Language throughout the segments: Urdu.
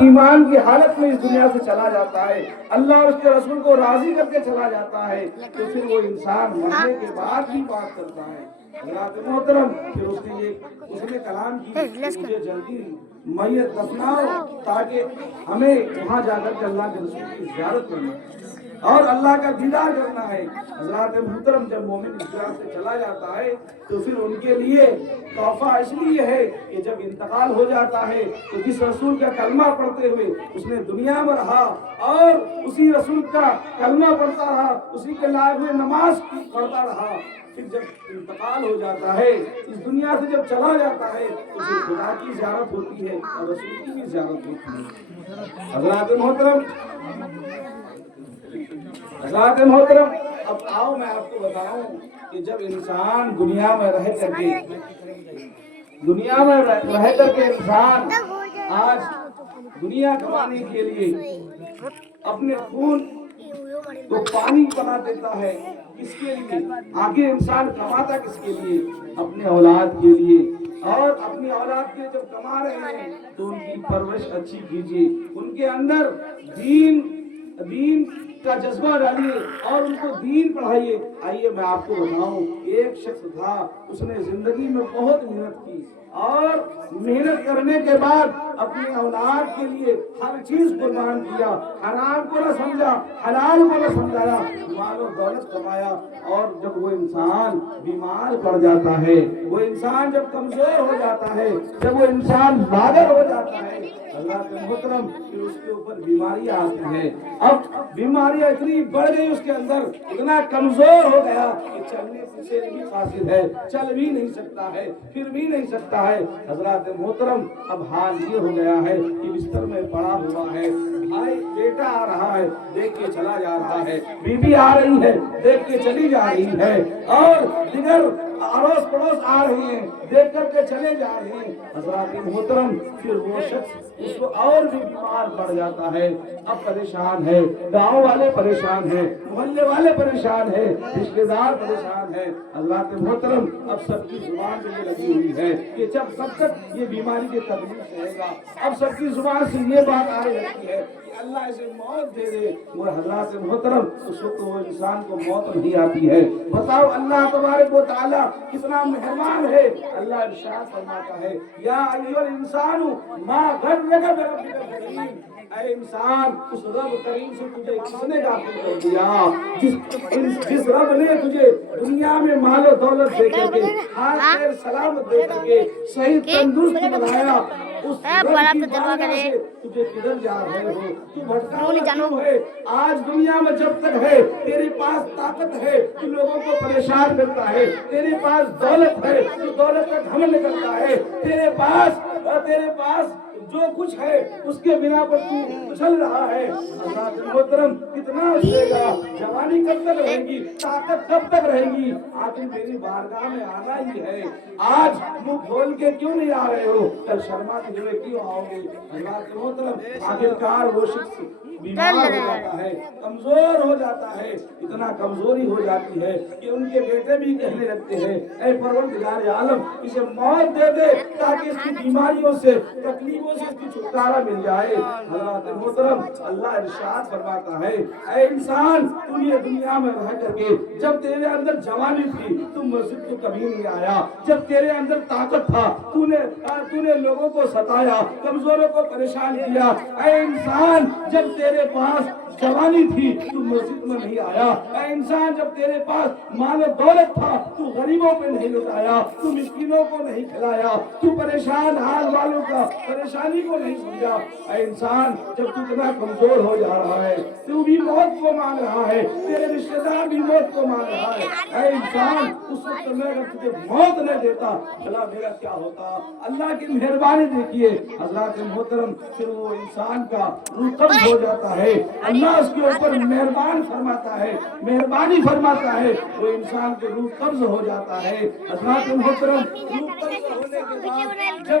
ایمان کی حالت میں اس دنیا سے چلا جاتا ہے، اللہ اور اس کے رسول کو راضی کر کے چلا جاتا ہے، تو پھر وہ انسان مرنے کے بعد بھی بات کرتا ہے۔ حضرات محترم، پھر اس نے کلام کی کہ مجھے جلدی میت دفناؤ تاکہ ہمیں وہاں جا کر کے اللہ کے رسول کی زیارت کرنا اور اللہ کا دیدار کرنا ہے۔ حضرات محترم، جب مومن اس دنیا سے چلا جاتا ہے تو پھر ان کے لیے تحفہ اس لیے ہے کہ جب انتقال ہو جاتا ہے تو جس رسول کا کلمہ پڑھتے ہوئے اس نے دنیا میں رہا اور اسی رسول کا کلمہ پڑھتا رہا، اسی کے لائق میں نماز پڑھتا رہا، پھر جب انتقال ہو جاتا ہے، اس دنیا سے جب چلا جاتا ہے تو پھر خدا کی زیارت ہوتی ہے اور رسول کی بھی زیارت ہوتی ہے۔ حضرات محترم، اب آؤ میں آپ کو بتاؤں کہ جب انسان دنیا میں رہ کر کے انسان آج دنیا کمانے کے لیے اپنے خون تو پانی بنا دیتا ہے، کس کے لیے؟ آگے انسان کماتا کس کے لیے؟ اپنے اولاد کے لیے، اور اپنی اولاد کے جب کما رہے ہیں تو ان کی پرورش اچھی کیجیے، ان کے اندر دین کا جذبہ ڈالیے اور ان کو دین پڑھائیے۔ آئیے میں آپ کو بتاؤں، ایک شخص تھا، اس نے زندگی میں بہت محنت کی اور محنت کرنے کے بعد اپنی اولاد کے لیے ہر چیز قربان کیا، حرام کو نہ سمجھا، حلال کو نہ سمجھایا، مال و دولت کمایا، اور جب وہ انسان بیمار پڑ جاتا ہے، وہ انسان جب کمزور ہو جاتا ہے، جب وہ انسان لاغر ہو جاتا ہے، اللہ کے محترم، پھر اس کے اوپر بیماریاں آتی ہیں۔ اب بیماریاں اتنی بڑھ گئی اس کے اندر، اتنا کمزور ہو گیا کہ چلنے سے بھی قاصر ہے، چل بھی نہیں سکتا ہے، پھر بھی نہیں سکتا ہے۔ حضرات محترم، اب حال یہ ہو گیا ہے کہ بستر میں پڑا ہوا ہے، بھائی بیٹا آ رہا ہے دیکھ کے چلا جا رہا ہے، بیوی آ رہی ہے دیکھ کے چلی جا رہی ہے، اور دیگر اڑوس پڑوس آ رہے ہیں دیکھ کر کے چلے جا رہے ہیں۔ حضرات محترم، پھر وہ شخص اس کو اور بھی بیمار پڑ جاتا ہے، اب پریشان ہے، گاؤں والے پریشان ہیں، محلے والے پریشان ہیں، رشتے دار پریشان ہیں۔ حضرات محترم، اب سب کی زبان پہ یہ لگی ہوئی ہے کہ جب سب تک یہ بیماری کی تکلیف رہے گا، اب سب کی زبان سے یہ بات آ رہی ہے کہ اللہ اسے موت دے دے، وہ حضرات محترم اس وقت وہ انسان کو موت نہیں آتی ہے۔ بتاؤ اللہ تبارک و تعالیٰ کتنا مہربان ہے۔ اللہ ارشاد فرماتا ہے، یا ایھا الانسان ما غرک بربک الکریم، اے انسان، اس رب کریم سے تجھے کس نے غافل کر دیا؟ جس رب نے تجھے دنیا میں مال و دولت دے کر کے، خیر سلامت دے کر کے، صحیح تندرست بنایا، اس رب کی بارگاہ سے تجھے کدھر جا رہے ہو؟ تو بھٹکا ہوا کیوں ہے؟ آج دنیا میں جب تک ہے تیرے پاس طاقت ہے تو لوگوں کو پریشان کرتا ہے، تیرے پاس دولت ہے تو دولت کا گھمنڈ کرتا ہے، تیرے پاس جو کچھ ہے اس کے بنا پر تو چل رہا ہے۔ حضرات محترم، کتنا چلے گا؟ جوانی کب تک رہے گی؟ طاقت کب تک رہے گی؟ آخر میری بارگاہ میں آنا ہی ہے، آج منہ کھول کے کیوں نہیں آ رہے ہو؟ کل شرماتے ہوئے کیوں آؤ گے؟ حضرات محترم، آخرکار وہ شخص بیمار ہو جاتا ہے، کمزور ہو جاتا ہے، اتنا کمزوری ہو جاتی ہے کہ ان کے بیٹے بھی کہنے لگتے ہیں، اے پروردگار عالم، اسے موت دے دے تاکہ اس کی بیماریوں سے، تکلیفوں سے اس کی چھٹکارا مل جائے۔ حضرات محترم، اللہ ارشاد فرماتا ہے، اے انسان، تو یہ دنیا میں رہ کر کے جب تیرے اندر جوانی تھی تو مسجد کو کبھی نہیں آیا، جب تیرے اندر طاقت تھا تو نے لوگوں کو ستایا، کمزوروں کو پریشان کیا۔ اے انسان، جب تیرے پاس جوانی تھی تو مسجد میں نہیں آیا، اے انسان، جب تیرے پاس مال و دولت تھا تو غریبوں پہ نہیں لٹایا، تو مسکینوں کو نہیں کھلایا، تو پریشان حال والوں کا پریشانی کو نہیں سمجھا۔ اے انسان، جب تو اتنا کمزور ہو جا رہا ہے، تو بھی موت کو مانگ رہا ہے، تیرے رشتے دار بھی موت کو مانگ رہا ہے، اے انسان، اس وقت میں اگر تجھے موت نہ دیتا بھلا میرا کیا ہوتا؟ اللہ کی مہربانی دیکھیے حضرات محترم، پھر وہ انسان کا روح قبض ہو جاتا ہے، اللہ اس کے اوپر مہربانی فرماتا ہے، وہ انسان کے روح قبض ہو جاتا ہے۔ حضرات محترم، روح قبض ہونے کے بعد جب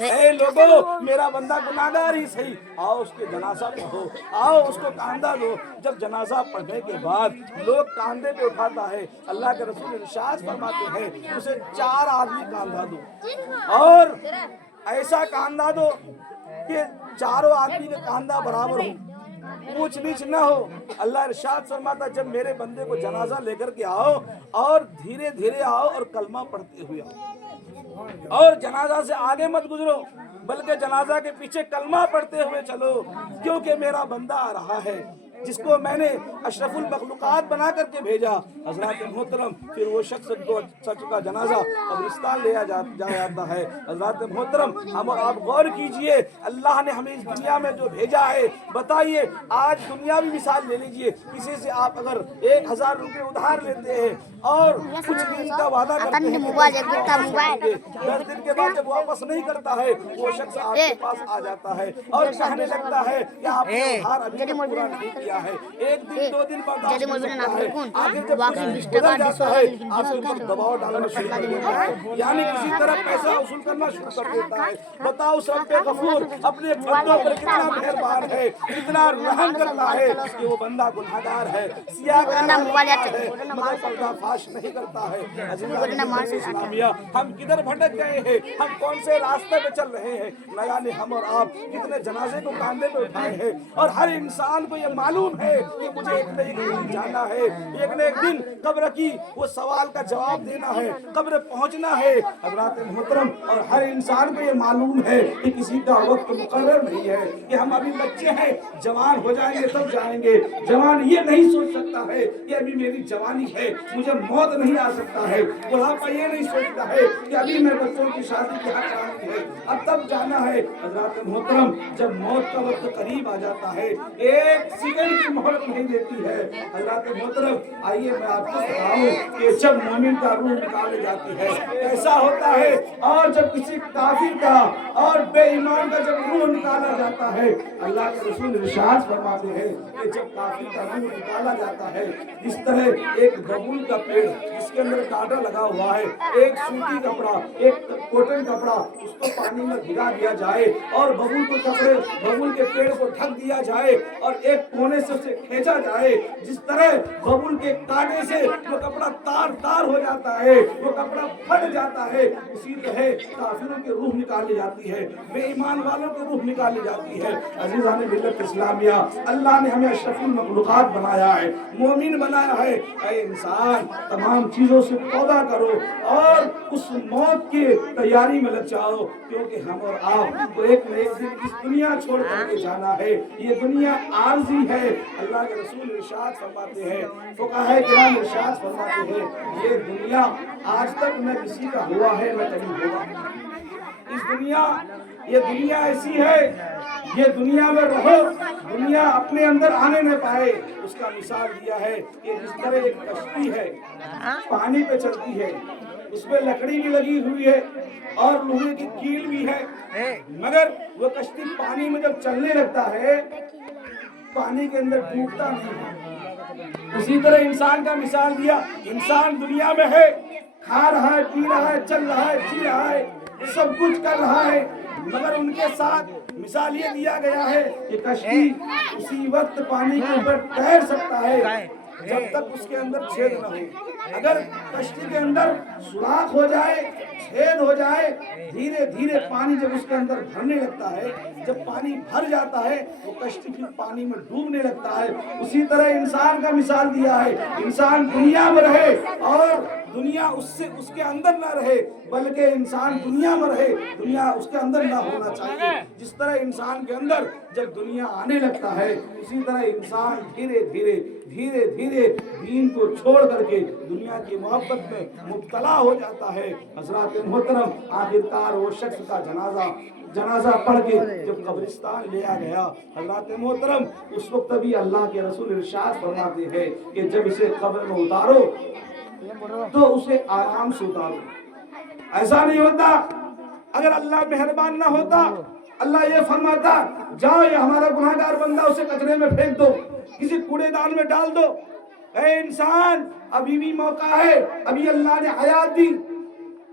اے لوگوں میرا بندہ گناہگار ہی صحیح، آؤ اس کے جنازہ پڑھو، آؤ اس کو کاندھا دو۔ جب جنازہ پڑھنے کے بعد لوگ کاندھے پہ اٹھاتا ہے، اللہ کے رسول ارشاد فرماتے ہیں اسے 4 آدمی کاندھا دو، اور ایسا کاندھا دو کہ چاروں آدمی کے کاندھا برابر ہو، اونچ نیچ نہ ہو۔ اللہ ارشاد فرماتا جب میرے بندے کو جنازہ لے کر کے آؤ اور دھیرے دھیرے آؤ اور کلمہ پڑھتے ہوئے آؤ، اور جنازہ سے آگے مت گزرو بلکہ جنازہ کے پیچھے کلمہ پڑھتے ہوئے چلو، کیونکہ میرا بندہ آ رہا ہے جس کو میں نے اشرف المخلوقات بنا کر کے بھیجا۔ حضرات محترم پھر وہ شخص کو سچ کا جنازہ قبرستان لے جاتا ہے۔ حضرات محترم ہم اور آپ غور کیجئے، اللہ نے ہمیں اس دنیا میں جو بھیجا ہے، بتائیے آج دنیاوی مثال لے لیجئے، کسی سے آپ اگر 1000 روپے ادھار لیتے ہیں اور کچھ دن کا وعدہ کرتے ہیں 10 دن کے بعد جب واپس نہیں کرتا ہے وہ شخص آپ کے پاس آ جاتا ہے اور کہنے لگتا ہے کہ آپ نے ادھار ابھی تک پورا نہیں کیا ہے، 1 دن 2 دن برداشت کر سکتا ہے، آخر جب کچھ گزر جاتا ہے آپ کے اوپر دباؤ ڈالنا شروع کر دیتا ہے، یعنی کسی طرح پیسہ وصول کرنا شروع کر دیتا ہے۔ بتاؤ اس رب غفور اپنے بندوں پر کتنا مہربان ہے، کتنا رحم کرتا ہے کہ وہ بندہ گناہگار ہے، سیاہکار ہے مگر پردہ فاش نہیں کرتا ہے۔ عزیزان اسلامیہ ہم کدھر بھٹک گئے ہیں، ہم کون سے راستے پہ چل رہے ہیں، نہ جانے ہم اور آپ کتنے جنازے کو کاندھے پہ اٹھائے ہیں، اور ہر انسان کو یہ معلوم ہے کہ مجھے ایک نہ ایک دن جانا ہے، ایک نہ ایک دن قبر کی وہ سوال کا جواب دینا ہے، قبر پہنچنا ہے۔ حضرات محترم اور ہر انسان کو یہ معلوم ہے کہ کسی کا وقت مقرر نہیں ہے، کہ ہم ابھی بچے ہیں، جوان ہو جائیں گے تب جائیں گے۔ جوان یہ نہیں سوچ سکتا ہے کہ ابھی میری جوانی ہے مجھے موت نہیں آ سکتا ہے، بڑھاپا یہ نہیں سوچتا ہے کہ ابھی میں بچوں کی شادی کی حق رانی ہے اب تب جانا ہے۔ حضرات محترم جب موت کا وقت قریب آ جاتا ہے 1 سیکنڈ کی مہلت نہیں دیتی ہے۔ حضرات محترم آئیے میں آپ کو بتاؤں کہ جب مومن کا روح نکالے جاتی ہے کیسا ہوتا ہے، اور جب کسی کافر کا اور بے ایمان کا جب روح نکالا جاتا ہے، اللہ کے رسول ارشاد فرماتے ہیں کہ جب کافر کا روح نکالا جاتا ہے اس طرح ایک ببول کا پیڑ جس کے اندر کانٹا لگا ہوا ہے، ایک سوتی کپڑا ایک کوٹن کپڑا اس کو پانی میں بھگا دیا جائے اور ببول کے پیڑ کو ڈھک دیا جائے اور ایک کونے سے اسے کھینچا جائے، جس طرح ببول کے کانٹے سے وہ کپڑا تار تار ہو جاتا ہے، وہ کپڑا پھٹ جاتا ہے، اسی طرح کافروں کی روح نکالی جاتی ہے، بے ایمان والوں کی روح نکالی جاتی ہے۔ عزیزان ملت اسلامیہ اللہ نے ہمیں اشرف المخلوقات بنایا ہے، مومن بنایا ہے۔ اے انسان تمام چیزوں سے توبہ کرو اور اس موت کی تیاری میں لگ جاؤ، کیونکہ ہم اور آپ کو ایک نہ ایک دن اس دنیا چھوڑ کر کے جانا ہے، یہ دنیا عارضی ہے۔ اللہ کے رسول ارشاد فرماتے ہیں، فقہاء کرام ارشاد فرماتے ہیں یہ دنیا آج تک نہ کسی کا ہوا ہے نہ کبھی ہوگا۔ یہ دنیا ایسی ہے، یہ دنیا میں رہو، دنیا اپنے اندر آنے نہ پائے۔ اس کا مثال دیا ہے کہ جس طرح ایک کشتی ہے پانی پہ چلتی ہے، اس میں لکڑی بھی لگی ہوئی ہے اور لوہے کی کیل بھی ہے، مگر وہ کشتی پانی میں جب چلنے لگتا ہے پانی کے اندر ڈوبتا نہیں ہے۔ اسی طرح انسان کا مثال دیا، انسان دنیا میں ہے، کھا رہا ہے، پی رہا ہے، چل رہا ہے، جی رہا ہے، سب کچھ کر رہا ہے، مگر ان کے ساتھ مثال یہ دیا گیا ہے کہ کشتی اسی وقت پانی کے اوپر تیر سکتا ہے جب تک اس کے اندر چھید نہ ہو۔ اگر کشتی کے اندر سوراخ ہو جائے، چھید ہو جائے، دھیرے دھیرے پانی جب اس کے اندر بھرنے لگتا ہے، جب پانی بھر جاتا ہے وہ کشتی پھر پانی میں ڈوبنے لگتا ہے۔ اسی طرح انسان کا مثال دیا ہے، انسان دنیا میں رہے اور دنیا اس کے اندر نہ رہے، بلکہ انسان دنیا میں رہے، دنیا اس کے اندر نہ ہونا چاہیے۔ جس طرح انسان کے اندر جب دنیا آنے لگتا ہے اسی طرح انسان دھیرے دھیرے دین کو چھوڑ کر کے دنیا کی محبت میں مبتلا ہو جاتا ہے۔ حضرات محترم آخرکار وہ شخص کا جنازہ پڑھ کے جب قبرستان لیا گیا، حضرات محترم اس وقت بھی اللہ کے رسول ارشاد فرماتے ہیں کہ جب اسے قبر میں اتارو تو اسے آرام سے اتارو۔ ایسا نہیں ہوتا، اگر اللہ مہربان نہ ہوتا اللہ یہ فرماتا جاؤ یہ ہمارا گناہگار بندہ اسے کچرے میں پھینک دو، کسی کوڑے دان میں ڈال دو۔ اے انسان ابھی بھی موقع ہے، ابھی اللہ نے حیات دی،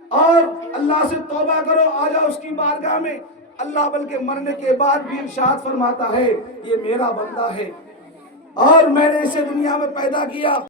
اور اللہ سے توبہ کرو، آ جاؤ اس کی بارگاہ میں۔ اللہ بلکہ مرنے کے بعد بھی ارشاد فرماتا ہے یہ میرا بندہ ہے اور میں نے اسے دنیا میں پیدا کیا